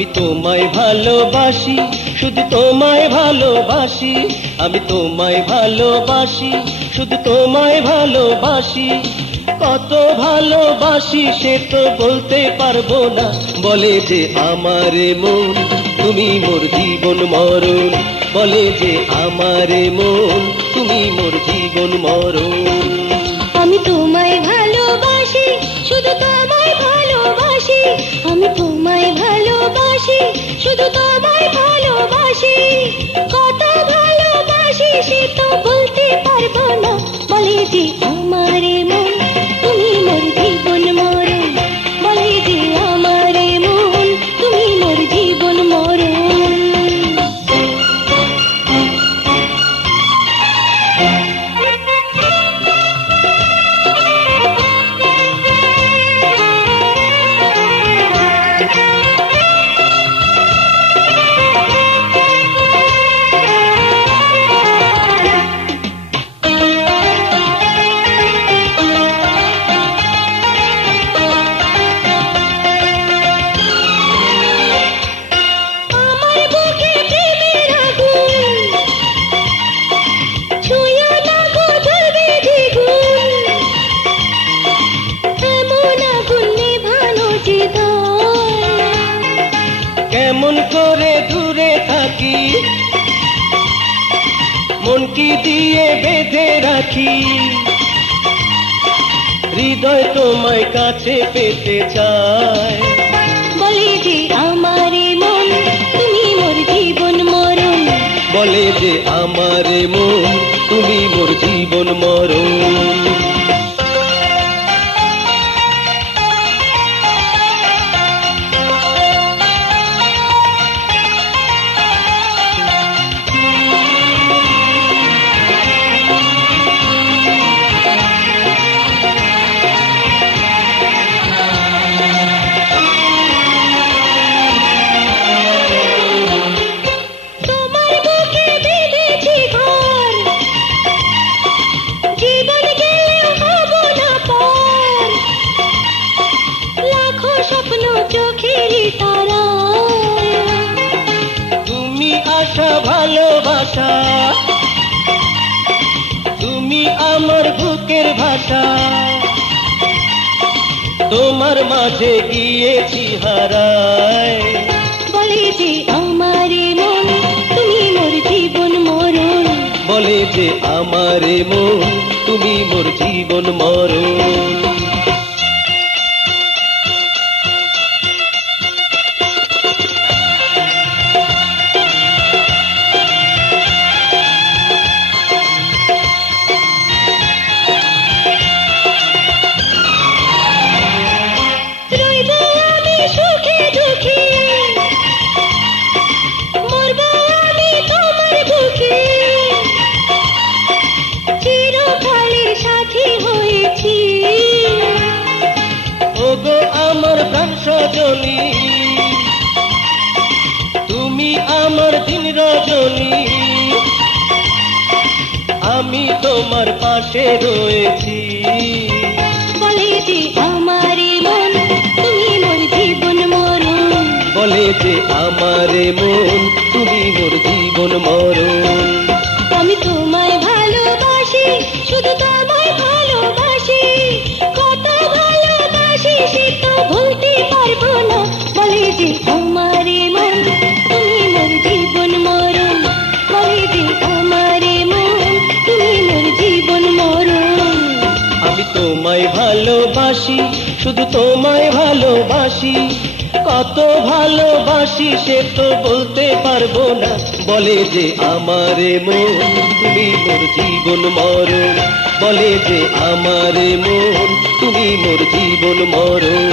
আমি তোমায় ভালোবাসি, শুধু তোমায় ভালোবাসি, আমি তোমায় ভালোবাসি, শুধু তোমায় ভালোবাসি। কত ভালোবাসি সে তো বলতে পারবো না, বলে যে আমারে মন তুমি মোর জীবন মরণ, বলে যে আমারে মন তুমি মোর জীবন মরণ। আমি তোমায় ভালোবাসি, শুধু তোমায় ভালোবাসি, আমি তোমায় ভালোবাসি, শুধু তোমায় ভালোবাসি। কত ভালোবাসি সে তো বলতে পারবো না, বলে যে আমারে মন তুমি মোর জীবন মরণ, বলে যে আমারে মন তুমি মোর জীবন মরণ। কেমন করে দূরে থাকি, মন কি দিয়ে বেঁধে রাখি, হৃদয় তোমায় কাছে পেতে চায়, বলে যে আমারে মন তুমি মোর জীবন মরণ, বলে যে আমারে মন তুমি মোর জীবন মরণ। তুমি আশা ভালোবাসা, তুমি আমার বুকের ভাষা, তোমার মাঝে গিয়েছি হারায়, বলে যে আমারে মন তুমি মোর জীবন মরণ, বলে যে আমারে মন তুমি মোর জীবন মরণ। সজনী তুমি আমার দিন রজনী, আমি তোমার পাশে রয়েছি, বলে যে আমারে মন তুমি মোর জীবন মরণ, বলে যে আমারে মন তুমি মোর জীবন মরণ। আমি তোমায় ভালোবাসি, শুধু তোমায় ভালোবাসি, কত ভালোবাসি সে তো বলতে পারবো না, বলে যে আমারে মন তুমি মোর জীবন মরণ, বলে যে আমারে মন তুমি মোর জীবন মরণ। আমি তোমায় ভালোবাসি, শুধু তোমায় ভালোবাসি, কত ভালোবাসি সে তো বলতে পারবো না, বলে যে আমারে মন তুমি মোর জীবন মরণ, বলে যে আমারে মন তুমি মোর জীবন মরণ।